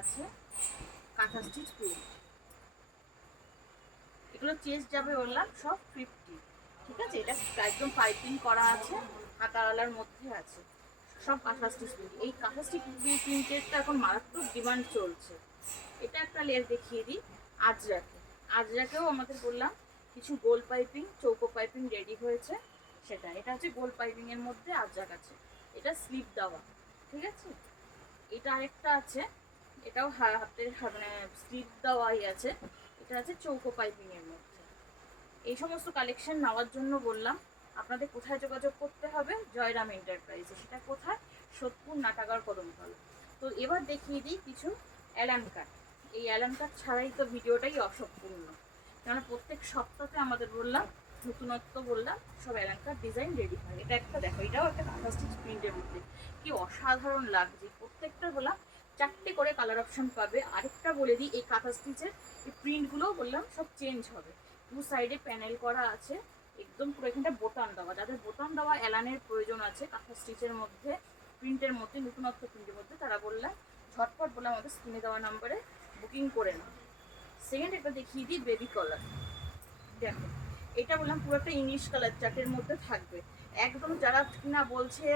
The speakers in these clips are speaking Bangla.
আছে কাঁথা স্টিচ প্রিন্ট। এগুলো চেঞ্জ যাবে বললাম সব 50, ঠিক আছে। এটা একদম পাইপিং করা আছে, হাতাওয়ালার মধ্যে আছে, সব কাঁথা স্টিচ প্রিন্ট। এই কাঁথা স্টিচ প্রিন্টেরটা এখন মারাত্মক ডিমান্ড চলছে। এটা একটা লেয়ার দেখিয়ে দিই। আজরাকেও আমাদের বললাম কিছু গোল পাইপিং, চৌকো পাইপিং রেডি হয়েছে। সেটা এটা হচ্ছে গোল পাইপিং এর মধ্যে আজরাক আছে, এটা স্লিপ দেওয়া, ঠিক আছে। এটা আরেকটা আছে, এটাও হাতের মানে স্লিপ দেওয়াই আছে, এটা আছে চৌকো পাইপিং এর মধ্যে। এই সমস্ত কালেকশন নেওয়ার জন্য বললাম আপনাদের কোথায় যোগাযোগ করতে হবে, জয়রাম এন্টারপ্রাইজে। সেটা কোথায়? সোদপুর নাটাগার কদমতলা। তো এবার দেখিয়ে দিই কিছু অ্যালান কাট। এই অ্যালান কাট ছাড়াই তো ভিডিওটাই অসম্পূর্ণ, কারণ প্রত্যেক সপ্তাহে আমাদের বললাম নতুনত্ব, বললাম সব অ্যালান কাট ডিজাইন রেডি হয়। এটা একটা দেখো, এটাও একটা কাঁথা স্টিচ প্রিন্টের মধ্যে, কি অসাধারণ লাগছে। প্রত্যেকটা বললাম 4টে করে কালার অপশন পাবে। আরেকটা বলে দিই, এই কাঁথা স্টিচের এই প্রিন্টগুলো বললাম সব চেঞ্জ হবে। দু সাইডে প্যানেল করা আছে, একদম পুরো এখানটা বোতাম দেওয়া। যাদের বোতাম দেওয়া অ্যালানের প্রয়োজন আছে কাঁথা স্টিচের মধ্যে, প্রিন্টের মধ্যে, নতুনত্ব প্রিন্টের মধ্যে, তারা বললাম ঝটপট বললাম আমাদের স্ক্রিনে দেওয়া নাম্বারে বুকিং করে নাও। সেকেন্ড একটা দেখিয়ে দিই বেবি কলার। দেখো এটা বললাম পুরো একটা ইংলিশ কালার চার্টের মধ্যে থাকবে। একদম যারা কিনা বলছে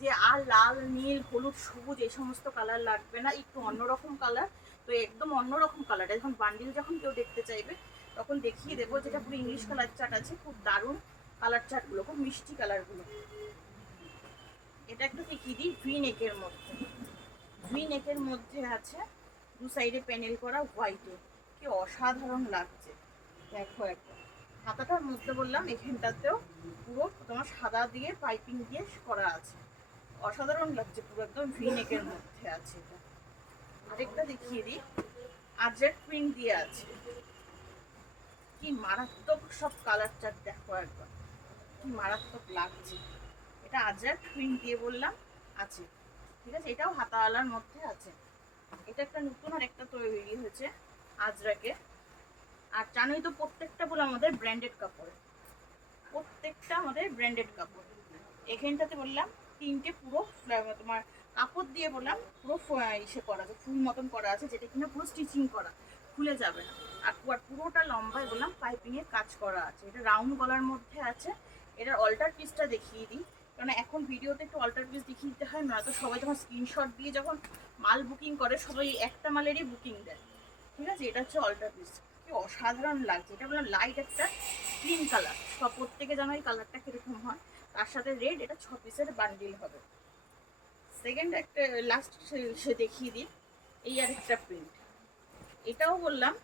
যে আর লাল নীল হলুদ সবুজ এই সমস্ত কালার লাগবে না, একটু অন্যরকম কালার, তো একদম অন্যরকম কালারটা যখন বান্ডিল যখন কেউ দেখতে চাইবে তখন দেখিয়ে দেবো। যেটা পুরো ইংলিশ কালার চার্ট আছে, খুব দারুণ কালার চার্টগুলো, খুব মিষ্টি কালারগুলো। এটা একটু দেখিয়ে দিই ভি নেকের মধ্যে। ভি নেকের মধ্যে আছে দু সাইডে প্যানেল করা হোয়াইটে, কি অসাধারণ লাগছে। দেখো একটা হাতাটার মধ্যে বললাম এখানটাতেও পুরো তোমার সাদা দিয়ে পাইপিং দিয়ে করা আছে, অসাধারণ লাগছে, পুরো একদম ভি নেকের মধ্যে আছে। এটা আরেকটা দেখিয়ে দিই, আজরাক প্রিন্ট দিয়ে আছে, কি মারাত্মক সব কালার চার্ট। দেখো একবার কি মারাত্মক লাগছে। এটা আজরাক প্রিন্ট দিয়ে বললাম আছে, ঠিক আছে। এটাও হাতাওয়ালার মধ্যে আছে। এটা একটা নতুন আর একটা তৈরি হয়েছে আজরাকে। আর জানোই তো প্রত্যেকটা বলে আমাদের ব্র্যান্ডেড কাপড়, প্রত্যেকটা আমাদের ব্র্যান্ডেড কাপড়। এখানটাতে বললাম 3টে পুরো তোমার কাপড় দিয়ে বললাম পুরো ইসে করা আছে, ফুল মতন করা আছে, যেটা কিনা পুরো স্টিচিং করা, খুলে যাবে না। আর পুরোটা লম্বায় বললাম পাইপিং এর কাজ করা আছে। এটা রাউন্ড গলার মধ্যে আছে। এটার অল্টার পিসটা দেখিয়ে দিই, কারণ এখন ভিডিওতে একটু অল্টার পিস দেখিয়ে দিতে হয়, নয়তো সবাই যখন স্ক্রিনশট দিয়ে যখন মাল বুকিং করে সবাই একটা মালেরই বুকিং দেয়, ঠিক আছে। এটা হচ্ছে অল্টার পিস, কি অসাধারণ লাগছে। এটা বললাম লাইট একটা ক্রিম কালার, সব প্রত্যেকে জানো এই কালারটা কিরকম হয়, তার সাথে রেড। এটা 6 পিসের বান্ডিল হবে। সেকেন্ড একটা লাস্ট সে দেখিয়ে দিই, এই আর একটা প্রিন্ট। এটাও বললাম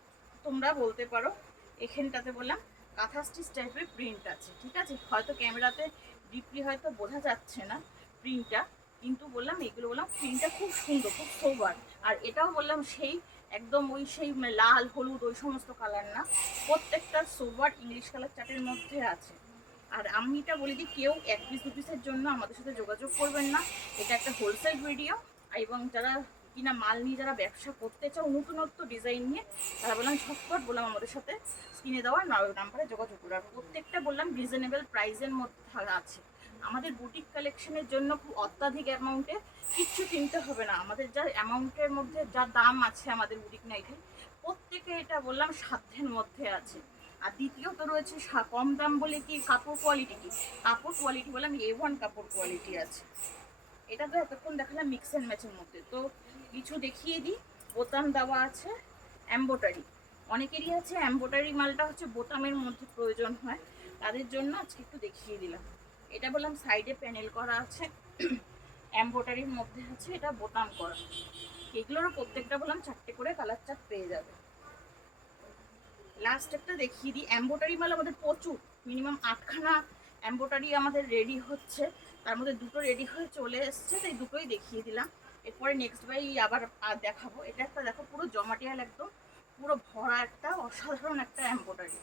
তোমরা বলতে পারো এখানটাতে বললাম কাঁথা স্টিচ টাইপের প্রিন্ট আছে, ঠিক আছে। হয়তো ক্যামেরাতে ডিপলি হয়তো বোঝা যাচ্ছে না প্রিন্টটা, কিন্তু বললাম এগুলো বললাম প্রিন্টটা খুব সুন্দর, খুব সোবার। আর এটাও বললাম সেই একদম ওই সেই লাল হলুদ ওই সমস্ত কালার না, প্রত্যেকটা সোবার ইংলিশ কালার চার্টের মধ্যে আছে। আর আমি এটা বলে দিই, কেউ 1 পিস 2 পিসের জন্য আমাদের সাথে যোগাযোগ করবেন না। এটা একটা হোলসেল ভিডিও, এবং যারা কিনা মাল নিয়ে যারা ব্যবসা করতে চাও নতুনত্ব ডিজাইন নিয়ে, তারা বললাম ঝটপট বললাম আমাদের সাথে স্ক্রিনে দেওয়া নাম্বারে যোগাযোগ করো। আর প্রত্যেকটা বললাম রিজনেবল প্রাইসের মধ্যে আছে। আমাদের বুটিক কালেকশনের জন্য খুব অত্যাধিক অ্যামাউন্টে কিচ্ছু কিনতে হবে না। আমাদের যা অ্যামাউন্টের মধ্যে যা দাম আছে আমাদের বুটিক নাইটি, প্রত্যেকে এটা বললাম সাধ্যের মধ্যে আছে। আর দ্বিতীয়ত রয়েছে কম দাম বলে কি কাপড় কোয়ালিটি, কি কাপড় কোয়ালিটি বললাম A1 কাপড় কোয়ালিটি আছে। এটা তো এতক্ষণ দেখালাম মিক্স অ্যান্ড ম্যাচের মধ্যে, তো কিছু দেখিয়ে দিই। বোতাম দেওয়া আছে, এমব্রয়ডারি, অনেকেরই আছে এমব্রয়ডারি মালটা হচ্ছে বোতামের মধ্যে প্রয়োজন হয়, তাদের জন্য আজকে একটু দেখিয়ে দিলাম। এটা বললাম সাইডে প্যানেল করা আছে, এমব্রয়ডারির মধ্যে আছে, এটা বোতাম করা। এগুলোরও প্রত্যেকটা বললাম 4টে করে কালার চার্ট পেয়ে যাবে। লাস্ট একটা দেখিয়ে দিই, এমব্রয়ডারি মাল আমাদের প্রচুর, মিনিমাম 8খানা এমব্রয়ডারি আমাদের রেডি হচ্ছে, তার মধ্যে 2টো রেডি হয়ে চলে এসছে, তাই 2টোই দেখিয়ে দিলাম। এরপরে নেক্সট বাই আবার দেখাবো। এটা একটা দেখো পুরো জমাটিয়াল একদম পুরো ভরা একটা অসাধারণ একটা এমব্রয়ডারি।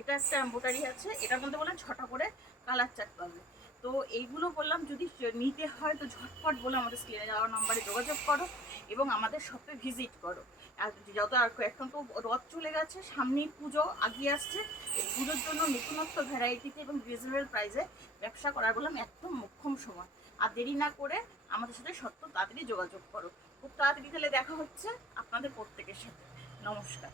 এটা একটা এমব্রয়ডারি আছে, এটার মধ্যে বললাম 6টা করে কালার চার্ট পাবে। তো এইগুলো বললাম যদি নিতে হয় তো ঝটপট বলে আমাদের স্ক্রিনে যাওয়ার নাম্বারে যোগাযোগ করো এবং আমাদের শপে ভিজিট করো। আর যত আর এখন তো রথ চলে গেছে, সামনেই পুজো আগিয়ে আসছে, এই পুজোর জন্য নতুনত্ব ভ্যারাইটিতে এবং রিজনেবল প্রাইসে ব্যবসা করার বললাম একদম মোক্ষম সময়। আর দেরি না করে আমাদের সাথে সত্য তাড়াতাড়ি যোগাযোগ করো। খুব তাড়াতাড়ি তাহলে দেখা হচ্ছে। আপনাদের প্রত্যেকের সাথে। নমস্কার।